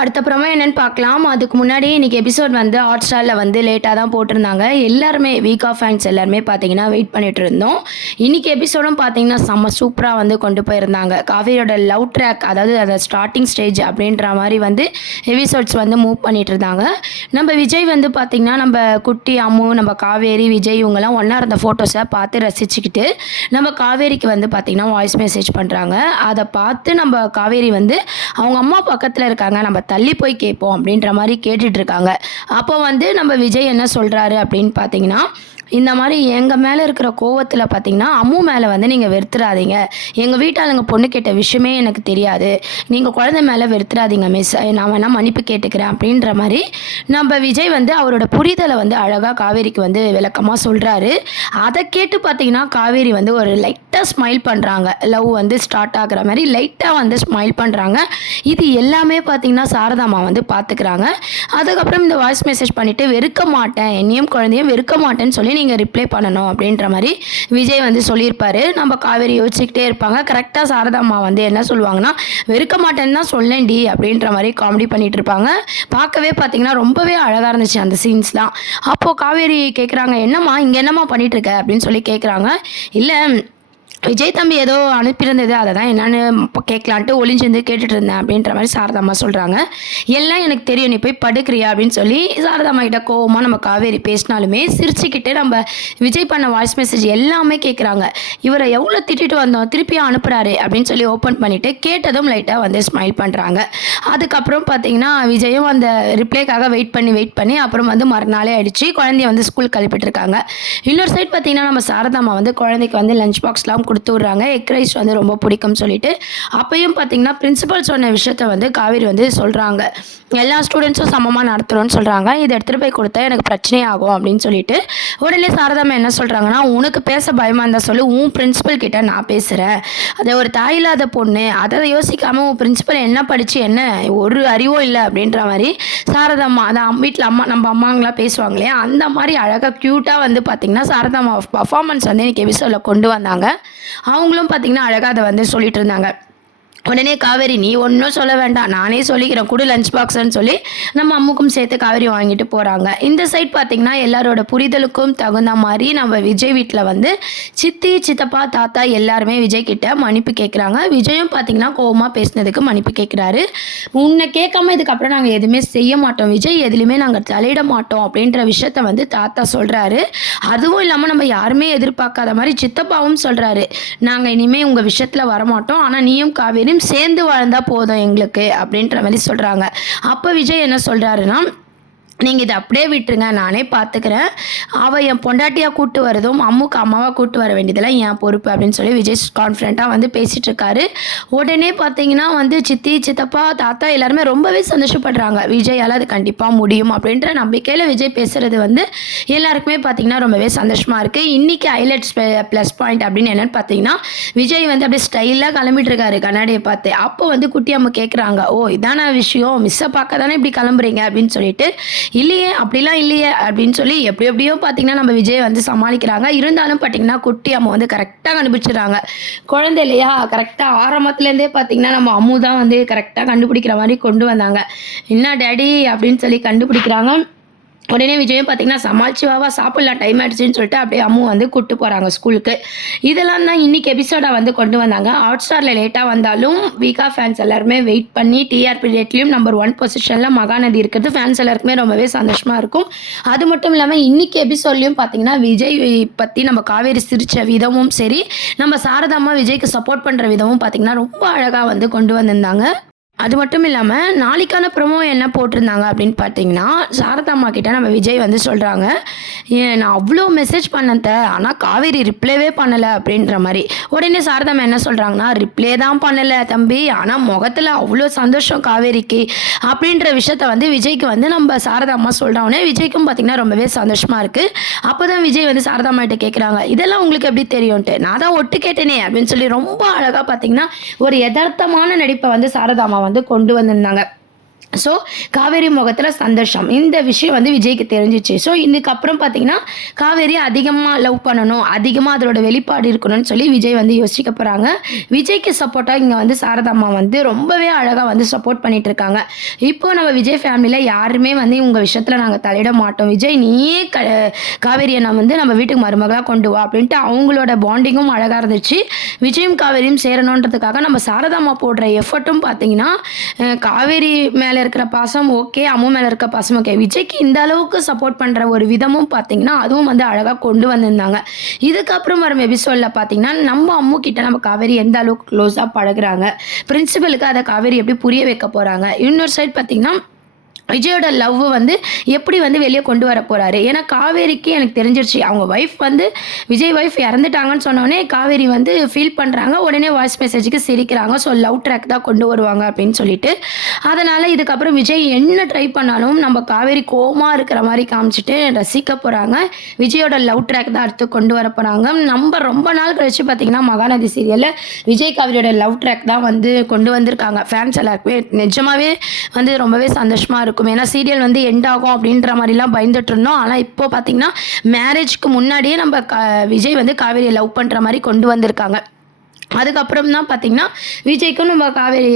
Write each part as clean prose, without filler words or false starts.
அடுத்த ப்ரோமோ என்னன்னு பார்க்கலாம். அதுக்கு முன்னாடி இன்னைக்கு எபிசோட் வந்து ஹாட்ஸ்டார்ல வந்து லேட்டா தான் போட்டிருந்தாங்க. எல்லாருமே வீக் ஆஃப் ஃபேன்ஸ் எல்லாருமே பார்த்தீங்கன்னா வெயிட் பண்ணிட்டு இருந்தோம். இன்னைக்கு எபிசோடும் பார்த்தீங்கன்னா செம்ம சூப்பரா வந்து கொண்டு போயிருந்தாங்க. காவேரியோட லவ் ட்ராக், அதாவது அத ஸ்டார்ட்டிங் ஸ்டேஜ் அப்படின்ற மாரி வந்து எபிசோட்ஸ் வந்து மூவ் பண்ணிட்டு இருந்தாங்க. நம்ம விஜய் வந்து பார்த்தீங்கன்னா, நம்ம குட்டி அம்மு, நம்ம காவேரி, விஜய் இவங்கலாம் ஒண்ணா இருந்த ஃபோட்டோஸை பார்த்து ரசிச்சுக்கிட்டு, நம்ம காவேரிக்கு வந்து பார்த்தீங்கன்னா வாய்ஸ் மெசேஜ் பண்றாங்க. அத பார்த்து நம்ம காவேரி வந்து அவங்க அம்மா பக்கத்துல இருக்காங்க, நம்ம தள்ளி போய் கேட்போம் அப்படின்ற மாதிரி கேட்டுட்டு இருக்காங்க. அப்போ வந்து நம்ம விஜய் என்ன சொல்றாரு அப்படின்னு பார்த்தீங்கன்னா, இந்த மாதிரி எங்கள் மேலே இருக்கிற கோவத்தில் பார்த்தீங்கன்னா அம்மு மேலே வந்து நீங்கள் வெறுத்துறாதீங்க. எங்கள் வீட்டாளுங்க பொண்ணு கேட்ட விஷயமே எனக்கு தெரியாது. நீங்கள் குழந்தை மேலே வெறுத்துறாதீங்க மிஸ், நான் வேணால் மன்னிப்பு கேட்டுக்கிறேன் அப்படின்ற மாதிரி நம்ம விஜய் வந்து அவரோட புரிதலை வந்து அழகாக காவேரிக்கு வந்து விளக்கமாக சொல்கிறாரு. அதை கேட்டு பார்த்தீங்கன்னா காவேரி வந்து ஒரு லைட்டாக ஸ்மைல் பண்ணுறாங்க. லவ் வந்து ஸ்டார்ட் ஆகுற மாதிரி லைட்டாக வந்து ஸ்மைல் பண்ணுறாங்க. இது எல்லாமே பார்த்தீங்கன்னா சாரதாம்மா வந்து பார்த்துக்கிறாங்க. அதுக்கப்புறம் இந்த வாய்ஸ் மெசேஜ் பண்ணிவிட்டு வெறுக்க மாட்டேன், என்னையும் குழந்தையும் வெறுக்க மாட்டேன்னு சொல்லி நீங்கள் ரிப்ளை பண்ணணும் அப்படின்ற மாதிரி விஜய் வந்து சொல்லியிருப்பாரு. நம்ம காவேரி யோசிச்சுக்கிட்டே இருப்பாங்க. கரெக்டாக சாரதாம்மா வந்து என்ன சொல்லுவாங்கன்னா, வெறுக்க மாட்டேன்னு தான் சொல்லேன்டி அப்படின்ற மாதிரி காமெடி பண்ணிட்டு இருப்பாங்க. பார்க்கவே பார்த்தீங்கன்னா ரொம்பவே அழகாக இருந்துச்சு அந்த சீன்ஸ்லாம். அப்போது காவேரி கேட்குறாங்க, என்னம்மா இங்கே என்னம்மா பண்ணிட்டு இருக்க அப்படின்னு சொல்லி கேட்குறாங்க. இல்லை, விஜய் தம்பி ஏதோ அனுப்பியிருந்தது, அதை தான் என்னன்னு கேட்கலான்ட்டு ஒளிஞ்சிருந்து கேட்டுட்டு இருந்தேன் அப்படின்ற மாதிரி சாரதாம்மா சொல்கிறாங்க. எல்லாம் எனக்கு தெரியும், நீ போய் படுக்கிறியா அப்படின்னு சொல்லி சாரதாம்மா கிட்ட கோவமாக நம்ம காவேரி பேசினாலுமே சிரிச்சுக்கிட்டு நம்ம விஜய் பண்ண வாய்ஸ் மெசேஜ் எல்லாமே கேட்குறாங்க. இவரை எவ்வளோ திட்டிட்டு வந்தோம், திருப்பியும் அனுப்புகிறாரு அப்படின்னு சொல்லி ஓப்பன் பண்ணிவிட்டு கேட்டதும் லைட்டாக வந்து ஸ்மைல் பண்ணுறாங்க. அதுக்கப்புறம் பார்த்தீங்கன்னா விஜயும் அந்த ரிப்ளைக்காக வெயிட் பண்ணி அப்புறம் வந்து மறுநாளே ஆயிடுச்சு. குழந்தைய வந்து ஸ்கூல் கிளப்பிட்டு இருக்காங்க. இன்னொரு சைட் பார்த்தீங்கன்னா நம்ம சாரதாம்மா வந்து குழந்தைக்கு வந்து லஞ்ச் பாக்ஸ்லாம் கொடுத்து விட்றாங்க. எக் ரைஸ் வந்து ரொம்ப பிடிக்கும்னு சொல்லிட்டு. அப்பையும் பார்த்தீங்கன்னா பிரின்சிபல் சொன்ன விஷயத்த வந்து காவேரி வந்து சொல்கிறாங்க. எல்லா ஸ்டூடெண்ட்ஸும் சமமாக நடத்துகிறோன்னு சொல்கிறாங்க, இதை எடுத்துகிட்டு போய் கொடுத்தா எனக்கு பிரச்சனை ஆகும் அப்படின்னு சொல்லிட்டு உடனே சாரதாம்மா என்ன சொல்கிறாங்கன்னா, உனக்கு பேச பயமாக இருந்தால் சொல்லி உன் பிரின்சிபல் கிட்ட நான் பேசுகிறேன். அதை ஒரு தாயில்லாத பொண்ணு, அதை யோசிக்காமல் உன் பிரின்சிபல் என்ன படித்து என்ன ஒரு அறிவும் இல்லை அப்படின்ற மாதிரி சாரதாம்மா அதான் வீட்டில் நம்ம அம்மாங்களாம் பேசுவாங்களே அந்த மாதிரி அழகாக க்யூட்டாக வந்து பார்த்திங்கன்னா சாரதாம்மா பர்ஃபார்மன்ஸ் வந்து இன்றைக்கி எபிசோடில் கொண்டு வந்தாங்க. அவங்களும் பார்த்திங்கன்னா அழகாக அதை வந்து சொல்லிட்டு இருந்தாங்க. உடனே காவேரி, நீ ஒன்றும் சொல்ல வேண்டாம், நானே சொல்லிக்கிறேன், கொடு லஞ்ச் பாக்ஸ்ன்னு சொல்லி நம்ம அம்முக்கும் சேர்த்து காவேரி வாங்கிட்டு போகிறாங்க. இந்த சைட் பார்த்திங்கன்னா எல்லாரோட புரிதலுக்கும் தகுந்த மாதிரி நம்ம விஜய் வீட்டில் வந்து சித்தி, சித்தப்பா, தாத்தா எல்லாருமே விஜய் கிட்ட மன்னிப்பு கேட்குறாங்க. விஜயும் பார்த்திங்கன்னா கோவமாக பேசினதுக்கு மன்னிப்பு கேட்குறாரு. உன்னை கேட்காம இதுக்கப்புறம் நாங்கள் எதுவுமே செய்ய மாட்டோம் விஜய், எதுலையுமே நாங்கள் தலையிட மாட்டோம் அப்படின்ற விஷயத்த வந்து தாத்தா சொல்கிறாரு. அதுவும் இல்லாமல் நம்ம யாருமே எதிர்பார்க்காத மாதிரி சித்தப்பாவும் சொல்கிறாரு, நாங்கள் இனிமேல் உங்கள் விஷயத்தில் வரமாட்டோம், ஆனால் நீயும் காவேரி சேர்ந்து வாழ்ந்தா போதும் எங்களுக்கு அப்படின்ற மாதிரி சொல்றாங்க. அப்ப விஜய் என்ன சொல்றாருன்னா, நீங்கள் இதை அப்படியே விட்டுருங்க, நானே பார்த்துக்கிறேன், அவள் என் பொண்டாட்டியாக கூட்டு வரதும் அம்முக்கு அம்மாவாக கூட்டு வர வேண்டியதெல்லாம் என் பொறுப்பு அப்படின்னு சொல்லி விஜய் கான்ஃபிடென்ட்டாக வந்து பேசிகிட்டு இருக்காரு. உடனே பார்த்தீங்கன்னா வந்து சித்தி, சித்தப்பா, தாத்தா எல்லாருமே ரொம்பவே சந்தோஷப்படுறாங்க. விஜயால் அது கண்டிப்பாக முடியும் அப்படின்ற நம்பிக்கையில் விஜய் பேசுகிறது வந்து எல்லாருக்குமே பார்த்தீங்கன்னா ரொம்பவே சந்தோஷமாக இருக்குது. இன்றைக்கி ஹைலைட்ஸ் ப்ளஸ் பாயிண்ட் அப்படின்னு என்னென்னு பார்த்தீங்கன்னா, விஜய் வந்து அப்படியே ஸ்டைலாக கிளம்பிட்டு இருக்காரு கண்ணாடியை பார்த்து. அப்போ வந்து குட்டி அம்மா கேட்குறாங்க, ஓ இதான விஷயம், மிஸ்ஸை பார்க்க தானே இப்படி கிளம்புறீங்க அப்படின்னு சொல்லிட்டு, இல்லையே அப்படிலாம் இல்லையே அப்படின்னு சொல்லி எப்படியோ பார்த்தீங்கன்னா நம்ம விஜய் வந்து சமாளிக்கிறாங்க. இருந்தாலும் பார்த்தீங்கன்னா குட்டி அம்மா வந்து கரெக்டாக கண்டுபிடிச்சிடுறாங்க. குழந்தை இல்லையா, கரெக்டாக ஆரம்பத்துலேருந்தே பார்த்தீங்கன்னா நம்ம அம்மு தான் வந்து கரெக்டாக கண்டுபிடிக்கிற மாதிரி கொண்டு வந்தாங்க. என்ன டேடி அப்படின்னு சொல்லி கண்டுபிடிக்கிறாங்க. உடனே விஜயும் பார்த்தீங்கன்னா சமாளிச்சு வாவா சாப்பிட்லாம், டைம் ஆகிடுச்சின்னு சொல்லிட்டு அப்படியே அம்மு வந்து கூப்பிட்டு போகிறாங்க ஸ்கூலுக்கு. இதெல்லாம் தான் இன்றைக்கி எபிசோடாக வந்து கொண்டு வந்தாங்க. ஹாட் ஸ்டாரில் லேட்டாக வந்தாலும் வீக்கா ஃபேன்ஸ் எல்லாருமே வெயிட் பண்ணி டிஆர்பி ரேட்லேயும் நம்பர் 1 பொசிஷனில் மகாநதி இருக்கிறது ஃபேன்ஸ் எல்லாருக்குமே ரொம்பவே சந்தோஷமாக இருக்கும். அது மட்டும் இல்லாமல் இன்றைக்கி எபிசோட்லேயும் பார்த்தீங்கன்னா விஜய் பற்றி நம்ம காவேரி சிரித்த விதமும் சரி, நம்ம சாரதாம்மா விஜய்க்கு சப்போர்ட் பண்ணுற விதமும் பார்த்தீங்கன்னா ரொம்ப அழகாக வந்து கொண்டு வந்திருந்தாங்க. அது மட்டும் இல்லாமல் நாளைக்கான ப்ரோமோ என்ன போட்டிருந்தாங்க அப்படின்னு பார்த்தீங்கன்னா, சாரதாம்மா கிட்ட நம்ம விஜய் வந்து சொல்கிறாங்க, நான் அவ்வளோ மெசேஜ் பண்ணேன் ஆனால் காவேரி ரிப்ளைவே பண்ணலை அப்படின்ற மாதிரி. உடனே சாரதாம்மா என்ன சொல்கிறாங்கன்னா, ரிப்ளே தான் பண்ணலை தம்பி, ஆனால் முகத்தில் அவ்வளோ சந்தோஷம் காவேரிக்கு அப்படின்ற விஷயத்த வந்து விஜய்க்கு வந்து நம்ம சாரதாம்மா சொல்கிறோன்னே விஜய்க்கும் பார்த்திங்கன்னா ரொம்பவே சந்தோஷமாக இருக்குது. அப்போ தான் விஜய் வந்து சாரதாம்மா கிட்ட கேட்குறாங்க, இதெல்லாம் உங்களுக்கு எப்படி தெரியும்ன்ட்டு. நான் தான் ஒட்டு கேட்டேனே அப்படின்னு சொல்லி ரொம்ப அழகாக பார்த்திங்கன்னா ஒரு யதார்த்தமான நடிப்பை வந்து சாரதாம்மா வந்து கொண்டு வந்திருந்தாங்க. ஸோ காவேரி முகத்தில் சந்தோஷம். இந்த விஷயம் வந்து விஜய்க்கு தெரிஞ்சிச்சு. ஸோ இதுக்கப்புறம் பார்த்தீங்கன்னா காவேரி அதிகமாக லவ் பண்ணணும், அதிகமாக அதோட வெளிப்பாடு இருக்கணும்னு சொல்லி விஜய் வந்து யோசிக்க போகிறாங்க. விஜய்க்கு சப்போர்ட்டாக இங்கே வந்து சாரதாம்மா வந்து ரொம்பவே அழகாக வந்து சப்போர்ட் பண்ணிட்டு இருக்காங்க. இப்போ நம்ம விஜய் ஃபேமிலியில் யாருமே வந்து உங்கள் விஷயத்தில் நாங்கள் தலையிட மாட்டோம், விஜய் நீயே காவேரியை நான் வந்து நம்ம வீட்டுக்கு மருமகளாக கொண்டு வா அப்படின்ட்டு அவங்களோட பாண்டிங்கும் அழகாக இருந்துச்சு. விஜயும் காவேரியும் சேரணுன்றதுக்காக நம்ம சாரதாம்மா போடுற எஃபர்ட்டும் பார்த்தீங்கன்னா காவேரி மேலே இருக்கிற பாசம் ஓகே, அம்மு மேலே இருக்க பாசம் ஓகே, விஜய்க்கு இந்த அளவுக்கு சப்போர்ட் பண்ணுற ஒரு விதமும் பார்த்தீங்கன்னா அதுவும் வந்து அழகாக கொண்டு வந்திருந்தாங்க. இதுக்கப்புறம் வரும் எபிசோடில் பார்த்தீங்கன்னா நம்ம அம்மு கிட்ட நம்ம காவேரி எந்த அளவுக்கு க்ளோஸாக பழகுறாங்க, பிரின்சிபலுக்கு அதை காவேரி எப்படி புரிய வைக்க போகிறாங்க. இன்னொரு சைட் பார்த்தீங்கன்னா விஜயோட லவ் வந்து எப்படி வந்து வெளியே கொண்டு வர போகிறாரு. ஏன்னா காவேரிக்கு எனக்கு தெரிஞ்சிருச்சு, அவங்க ஒய்ஃப் வந்து விஜய் ஒய்ஃப் இறந்துட்டாங்கன்னு சொன்னோடனே காவேரி வந்து ஃபீல் பண்ணுறாங்க, உடனே வாய்ஸ் மெசேஜுக்கு சிரிக்கிறாங்க. ஸோ லவ் ட்ராக் தான் கொண்டு வருவாங்க அப்படின்னு சொல்லிட்டு, அதனால் இதுக்கப்புறம் விஜய் என்ன ட்ரை பண்ணாலும் நம்ம காவேரி கோவமாக இருக்கிற மாதிரி காமிச்சிட்டு ரசிக்க போகிறாங்க. விஜயோட லவ் ட்ராக் தான் அடுத்து கொண்டு வர போகிறாங்க. நம்ம ரொம்ப நாள் கழிச்சு பார்த்திங்கன்னா மகாநதி சீரியலில் விஜய் காவேரியோட லவ் ட்ராக் தான் வந்து கொண்டு வந்திருக்காங்க. ஃபேன்ஸ் எல்லாருக்குமே நிஜமாகவே வந்து ரொம்பவே சந்தோஷமாக இருக்கும். ஏன்னா சீரியல் வந்து எண்ட் ஆகும் அப்படின்ற மாதிரிலாம் பயந்துட்டு இருந்தோம். ஆனால் இப்போ பார்த்தீங்கன்னா மேரேஜ்க்கு முன்னாடியே நம்ம விஜய் வந்து காவேரியை லவ் பண்ணுற மாதிரி கொண்டு வந்திருக்காங்க. அதுக்கப்புறம் தான் பார்த்திங்கன்னா விஜய்க்கும் நம்ம காவேரி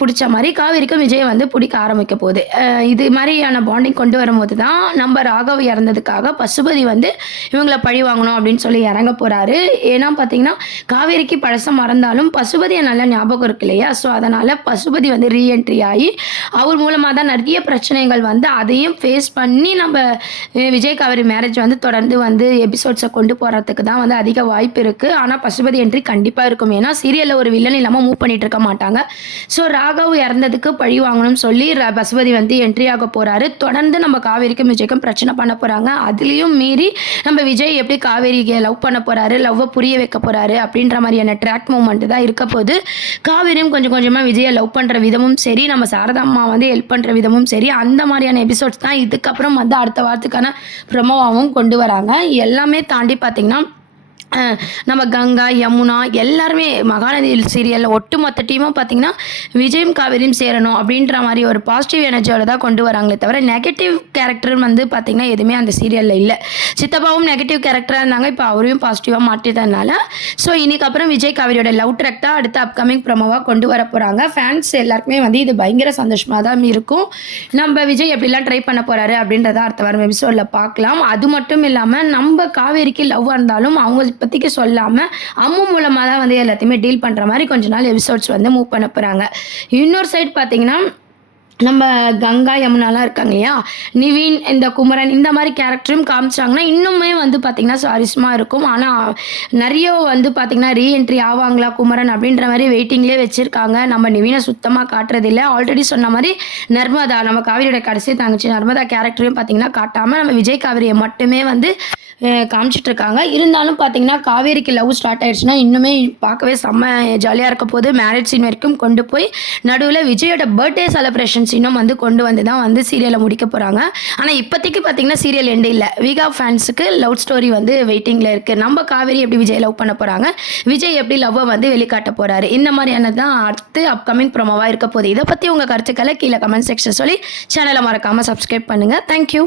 பிடிச்ச மாதிரி காவேரிக்கும் விஜய் வந்து பிடிக்க ஆரம்பிக்க போகுது. இது மாதிரியான பாண்டிங் கொண்டு வரும்போது தான் நம்ம ராகவ் இறந்ததுக்காக பசுபதி வந்து இவங்களை பழி வாங்கணும் அப்படின்னு சொல்லி இறங்க போகிறாரு. ஏன்னா பார்த்திங்கன்னா காவேரிக்கு பழசம் மறந்தாலும் பசுபதியை நல்ல ஞாபகம் இருக்கு இல்லையா. ஸோ அதனால் பசுபதி வந்து ரீஎன்ட்ரி ஆகி அவர் மூலமாக தான் நிறைய பிரச்சனைகள் வந்து அதையும் ஃபேஸ் பண்ணி நம்ம விஜய் காவேரி மேரேஜ் வந்து தொடர்ந்து வந்து எபிசோட்ஸை கொண்டு போகிறதுக்கு தான் வந்து அதிக வாய்ப்பு இருக்குது. ஆனால் பசுபதி என்ட்ரி கண்டிப்பாக இருக்கும். ஏன்னா சீரியலில் ஒரு வில்லன் இல்லாமல் மூவ் பண்ணிட்டு இருக்க மாட்டாங்க. ஸோ ராகவ் இறந்ததுக்கு பழி வாங்கணும்னு சொல்லி பசுபதி வந்து என்ட்ரி ஆக போகிறாரு. தொடர்ந்து நம்ம காவேரிக்கும் விஜய்க்கும் பிரச்சனை பண்ண போகிறாங்க. அதுலேயும் மீறி நம்ம விஜய் எப்படி காவேரிக்கு லவ் பண்ண போகிறாரு, லவ்வை புரிய வைக்க போகிறாரு அப்படின்ற மாதிரியான ட்ராக் மூமெண்ட் தான் இருக்க போது. காவேரியும் கொஞ்சம் கொஞ்சமாக விஜயை லவ் பண்ணுற விதமும் சரி, நம்ம சாரதாம்மா வந்து ஹெல்ப் பண்ணுற விதமும் சரி, அந்த மாதிரியான எபிசோட்ஸ் தான் இதுக்கப்புறம் வந்து அடுத்த வாரத்துக்கான ப்ரொமோவாகவும் கொண்டு வராங்க. எல்லாமே தாண்டி பார்த்திங்கன்னா நம்ம கங்கா, யமுனா எல்லாருமே மகாநதி சீரியலில் ஒட்டுமொத்த டீமும் பார்த்திங்கன்னா விஜயும் காவேரியும் சேரணும் அப்படின்ற மாதிரி ஒரு பாசிட்டிவ் எனர்ஜியோட தான் கொண்டு வராங்களே தவிர நெகட்டிவ் கேரக்டர் வந்து பார்த்திங்கன்னா எதுவுமே அந்த சீரியலில் இல்லை. சித்தப்பாவும் நெகட்டிவ் கேரக்டராக இருந்தாங்க, இப்போ அவரையும் பாசிட்டிவாக மாற்றிட்டதுனால ஸோ இன்னைக்கப்புறம் விஜய் காவேரியோட லவ் ட்ராக் தான் அடுத்த அப்கமிங் ப்ரோமோவாக கொண்டு வர போகிறாங்க. ஃபேன்ஸ் எல்லாருக்குமே வந்து இது பயங்கர சந்தோஷமாக தான் இருக்கும். நம்ம விஜய் எப்படிலாம் ட்ரை பண்ண போகிறாரு அப்படின்றத அடுத்த வாரம் எபிசோடில் பார்க்கலாம். அது மட்டும் இல்லாமல் நம்ம காவேரிக்கு லவ் இருந்தாலும் அவங்க இப்போதைக்கு சொல்லாமல் அம்மு மூலமாக தான் வந்து எல்லாத்தையுமே டீல் பண்ணுற மாதிரி கொஞ்ச நாள் எபிசோட்ஸ் வந்து மூவ் பண்ண போகிறாங்க. இன்னொரு சைட் பார்த்திங்கன்னா நம்ம கங்கா, யமுனாலாம் இருக்காங்க இல்லையா, நிவின், இந்த குமரன் இந்த மாதிரி கேரக்டரும் காமிச்சாங்கன்னா இன்னுமே வந்து பார்த்திங்கன்னா சுவாரஸ்யமாக இருக்கும். ஆனால் நிறைய வந்து பார்த்திங்கன்னா ரீஎன்ட்ரி ஆவாங்களா குமரன் அப்படின்ற மாதிரி வெயிட்டிங்லேயே வச்சுருக்காங்க. நம்ம நிவினை சுத்தமாக காட்டுறதில்லை. ஆல்ரெடி சொன்ன மாதிரி நர்மதா, நம்ம காவேரியோட கடைசி தங்கச்சி நர்மதா கேரக்டரையும் பார்த்திங்கன்னா காட்டாமல் நம்ம விஜய் காவேரியை மட்டுமே வந்து காமிச்சிட்டு இருக்காங்க. இருந்தாலும் பார்த்தீங்கன்னா காவேரிக்கு லவ் ஸ்டார்ட் ஆயிடுச்சுன்னா இன்னுமே பார்க்கவே செம்ம ஜாலியாக இருக்க போது. மேரேஜ் சீன் வரைக்கும் கொண்டு போய் நடுவில் விஜயோட பர்த்டே செலிப்ரேஷன்ஸ் இன்னும் வந்து கொண்டு வந்து தான் வந்து சீரியலை முடிக்க போகிறாங்க. ஆனால் இப்போதைக்கு பார்த்தீங்கன்னா சீரியல் எண்டு இல்லை. வீகா ஃபேன்ஸுக்கு லவ் ஸ்டோரி வந்து வெயிட்டிங்கில் இருக்குது. நம்ம காவேரி எப்படி விஜய் லவ் பண்ண போகிறாங்க, விஜய் எப்படி லவ்வை வந்து வெளிக்காட்ட போகிறாரு, இந்த மாதிரியானது தான் அடுத்து அப்கமிங் ப்ரோமோவாக இருக்க போகுது. இதை பற்றி உங்கள் கருத்துக்களை கீழே கமெண்ட் செக்ஷன் சொல்லி சேனலை மறக்காமல் சப்ஸ்கிரைப் பண்ணுங்கள். தேங்க்யூ.